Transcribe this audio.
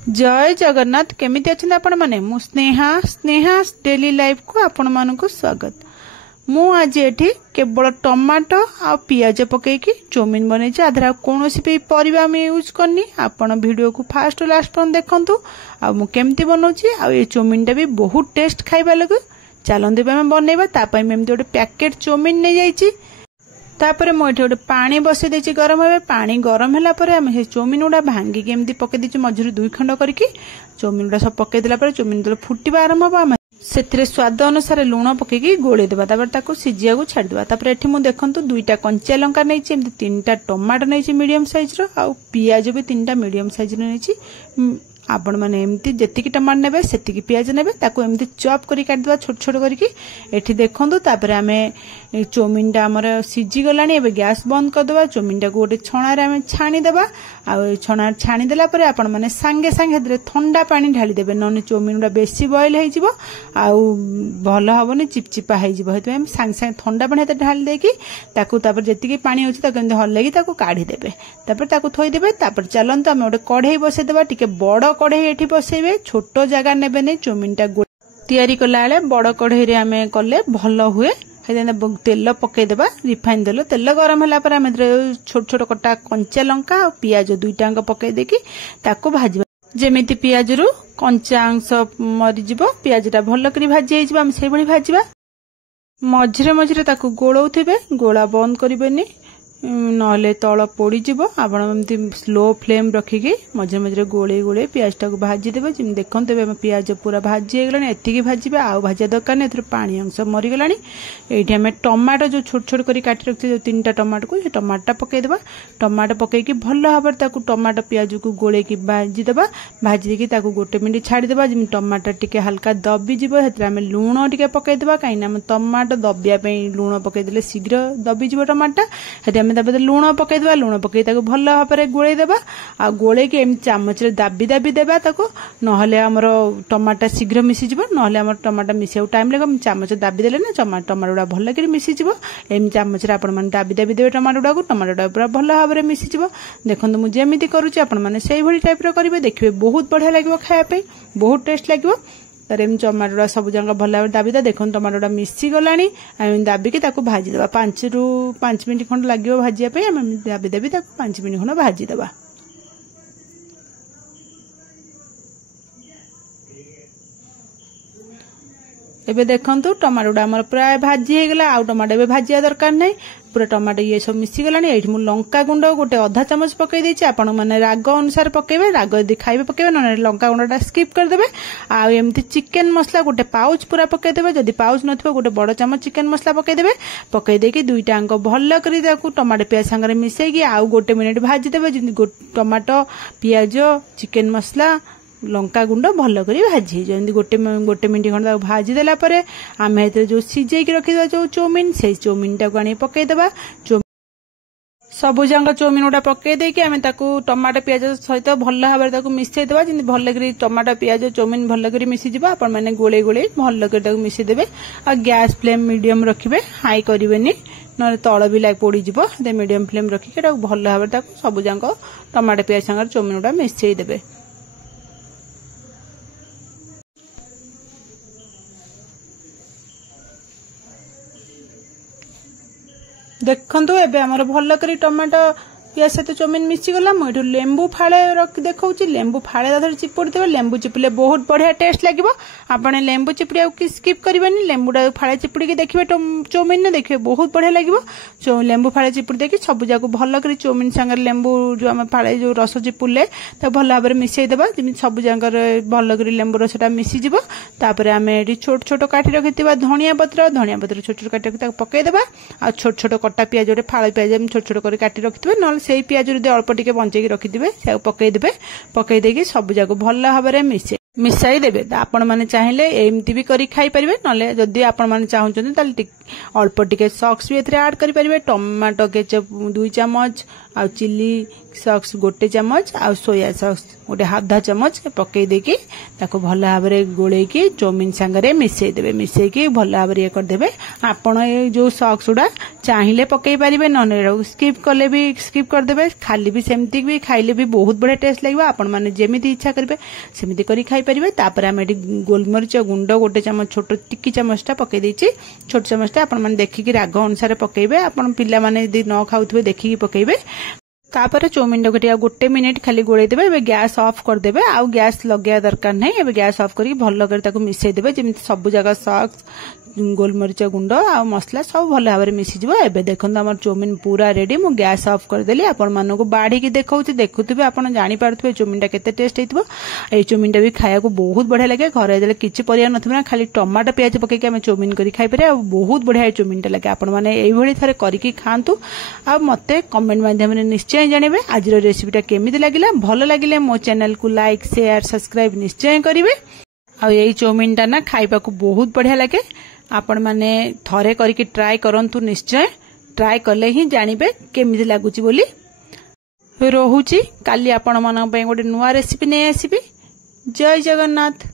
जय जगन्नाथ केमिति अछन आपण माने मु स्नेहा डेली लाइफ को आपण मानकु स्वागत। मु आज एठी केवल टमाटो आ पियाज पकेकी चौमिन बनै छै। आधरा कोनोसी भी परिबा में यूज करनी। आपण वीडियो को फास्ट लास्ट पर देखंतु आ मु केमिति बनौछि। आ ए चौमिन टा भी बहुत टेस्ट खाइबा लगे। चलंदे बे बनैबा ता पय में गोटे पैकेट चौमिन नै जाइछि। तापर मुझे गोटे पानी बसई देछि गरम हे। पानी गरम होला परे हम से चौमिन गुडा भांगी के एमती पके देछि मझुरी 2 खंड करके चौमिन गुडा सब पके देला परे चौमिन तो फुटिबा आरंभ हबा। हम सेथिरे स्वाद अनुसार लूण पकेकी गोले देबा। तापर ताको सिजिया को छाड़ देबा। तापर एठी मु देखंतु 2टा कंचा लंका नैछि, एमती 3टा टमाटो नैछि मीडियम साइज रो, आ पियाज भी 3टा मीडियम साइज रो नैछि। आपण माने एमती जेतिकी टमाटो नेबे सेतिकी पियाज नेबे ताको एमती चॉप करी काट देबा छोट छोट करके। एठी देखंतु तापर हमें चौमिन टा हमर सिजी गलानी। एबे गैस बंद कर देबा। चौमिन टा को गोटे छणा रे हमें छाणी देबा। आ छणा छाणी देला परे आपण माने संगे संगे दरे ठंडा पानी ढाली देबे, नने चौमिन गुडा बेसी बॉयल हे जिवो आ भलो हबनी चिपचिपा हे जिवो। हेतु हम संगे संगे ठंडा पानी हेते ढाली देकी ताको तापर जेतिकी पानी होछि ताको एंद हल्लेगी ताको काढी देबे। तापर ताको थोई देबे। तापर चलंत हम गोटे कढ़ाई बसे देबा। टिके बड़ कढ़ाई एठी बसेबे, छोटो जगह नेबे नै। चौमिन टा तैयारी कला बेले बड़ कढ़ाई रे हमें कले भलो हुए। तेल पकई देबा, रिफाइन तेल गरम होला पर हमें छोट छोट कटा कंचा लंका और पियाज 2टांग पकई देकी ताको भाजबा। जेमिति पियाज रु कंचा अंश मरी जिवो, पियाज टा भलो करी भाजी हे जिवो। हम सेहि भली भाजीबा। मझिरे मझिरे ताको गोळौथिबे, गोळा बंद करिबेनी नहले तल पोड़ी जीवो। आपण एमती स्लो फ्लेम रखिकी मझे मझे गोले गोले पियाज टाक भाजी देबे। जिम देखंते पियाज पूरा भाजी हे गलानी। एतिकी भाजीबे, आउ भाजिया दरकार नै। एथरे पानी अंश मरी गलानी। एठी हमें टमाटो जो छोट छोट करी काटी रखते जो 3टा टमाटो को टमाटो पकई देबा। टमाटो पकईकी भलो भाबरे ताकू टमाटो पियाज को गोले की भाजी देबा। भाजी देकी ताकू गोटे मिनिट छाड़ी देबा। जिम टमाटो टिके हल्का दबी जीवो। हेतरे हमें लूण टिके पकई देबा। काईना हम टमाटो दबिया पे लूण पकई देले शीघ्र दबी जीवो टमाटो। हेतु तापर लूण पकई देबा। लूण पकई ताको भलो भाबरे गोळै देबा। आ गोळे के एम चामच रे दाबी दाबी देबा ताको, नहले हमर टमाटो शीघ्र मिसी जिवो। नहले हमर टमाटो मिसियाउ टाइम लागो। चामच दाबी देले ना टमाटो डा भलो करी मिसी जिवो। एम चामच रे आपण माने दाबी दाबी देबे टमाटो डा को। टमाटो डा पूरा भलो भाबरे मिसी जिवो। देखंतु मु जेमिति करूची आपण माने सेही भली टाइप रो करिवे। देखिबे बहुत बढ़िया लागिवो, खाया पे बहुत टेस्ट लागिवो। तर एम टमाटोटा सब जंग भल भाव दाबी दा। देखो टमाटोटा मिसी गलानी। दाबिकी ताको भाजी देबा। 5 रु 5 मिनिट खंड लागिवो भाजिया पे। हम दाबी दाबी ताको 5 मिनिट खंड भाजी देबा। एबे देखंतु टमाटोटा हमर प्राय भाजी हे गला। आ टमाटो एबे भाजिया दरकार नै। पूरा टमाटो ये सब मिसी गलानी। एठी मु लंका गुंड गोटे आधा चामच पकई देछि। आपण माने राग अनुसार पकेबे, राग यदि खाइबे पकेबे, न लंका गुंडा स्किप कर देबे। आ एमती चिकन मसला गोटे पाउच पूरा पकई देबे। जदि पाउच नथिबो गोटे बड़ चामच चिकन मसला पकई देबे। पकई देकी 2टांग भलो करी ताकू टमाटो पियाज संगे मिसेकी आउ गोटे मिनिट भाजी देबे। जिंदि टमाटो पियाज चिकन मसला लंका गुंड भलो करी भाजी जंदी गोटे मिनिट खंड भाजी देला परे आमे एते जो सिजेई के रखि जो चौमिन से चौमिन टा गानी पकई देबा। सबु जंग चौमिन उडा पकई देकी आमे ताकू टमाटो पियाज सहित भलो भाबरे ताकू मिसई देबा। जिंदी भलो करी टमाटो पियाज चौमिन भलो करी मिसी जिबा। आपण माने गोळे गोळे भलो करी ताकू मिसी देबे। आ गैस फ्लेम मीडियम रखिबे, हाई करिवेनी न तळ भी लाग पोड़ी जिवो। ते मीडियम फ्लेम रखि के भलो भाबरे ताकू सबु जंग टमाटो पियाज संग चौमिन उडा मिसई देबे। देखंतु एबे हमर भलो करी टमाटो पियाज सहित चौमिन मिसी गला। मुझे लेंबू फाड़े रखी देखा। लेंबू फाड़े दादा चिपुड़ी देवे। लेंबू चिपुले बहुत बढ़िया टेस्ट लगे। आपने लेंबू चिपुड़ी की स्किप करेंगे। लेंबूटा फाड़े चिपुड़ी के देखिए चौमिन ने देखिए बहुत बढ़िया लगे। लेंबू फाड़े चिपुड़ी देखिए सब जाक भलो कर चौमिन सागर लेंबू जो आम फाड़े जो रस चिपुले तो भल भाव में मिसई देबा। जमी सब जाकर भलो कर लेंबू रसटा मिसीज। तापर आम ये छोट छोट काटी रखि धनिया पत्र छोट छोट काटी रखी पकई देबा। आ छोट छोट कटा पियाज गोटे फाड़ पियाज छोट छोट कर काटी रखिथे। न से पियाज अल्प टिके बंचेकी रखिथे से पकई देबे। पकई देकी सब जाक भल भाव में मिसाई देबे। आपण माने चाहिए एमती भी करी खाई परिबे। नले जदि आपण माने चाहुचंती ताले अल्प टिके सॉस भी एथरे ऐड करि परिबे। टमाटो केचप 2 चामच आ चिली सॉस गोटे चमच आ सोया सॉस गोटे आधा चमच पकई देकी ताको भल भाव में गोलेकी चौमिन सांगरे मिसई देबे मिसईकी भल भाव ये करदेबे। आपण ये जो सॉस गुड़ा चाहिए पकई पारिबे नन स्किप कले भी स्किप करदेबे खाली भी सेमती भी खाइले भी बहुत बढ़िया टेस्ट लगे। आपण माने जेमिति इच्छा करेंगे सेमिति करी खाई परिबे। तापर आम ये गोलमरीच गुंड गोटे चमच छोट टिकी चमचटा पकई देछि छोट चमचटा आपण माने देखिकी राग अनुसार पकईबे। आपण पिला माने यदि न खाउथबे देखिकी पकईबे। तापर चौमिन टाक गोटे मिनिट खाली गोल देवे। एबे गैस ऑफ करदेबे आउ गैस लगे दरकार नहीं। एबे गैस ऑफ करके भल कर मिसई देबे जेमि सब जगह सॉस गोलमरीच गुंड आ मसला सब भल भाव में मिसीज। एबे देखंतु हमर चौमिन पूरा रेडी। मु गैस ऑफ करदेली आपण मानको बाढ़ी की देखौछि देखुथिबे आपण जानि पारथुबे चौमिन टा केते टेस्ट हेतिबो। ए चौमिन टा भी खाया को बहुत बढ़िया लगे। घरे देले किछि परिया नथिबे ना खाली टमाटो प्याज पके के हम चौमिन करी खाई पारे। बहुत बढ़िया चौमिन टा लगे। आपण माने एई भली थरे करिकी खांतु आ मते कमेंट माध्यम रे निश्चय जानिबे आज रेसिपीटा केमिति लागिला। भल लागिले मो चैनल को लाइक शेयर सब्सक्राइब निश्चय करिवे। आ एई चौमिन टा ना खाइबा को बहुत बढ़िया लगे। आपण माने थरे करके ट्राई करंतु निश्चय। ट्राई कले ही जानिबे केमिति लागुची बोली। रहुची काली आपण मानन पय गोटे नुवा रेसिपी नै आसीबी। जय जगन्नाथ।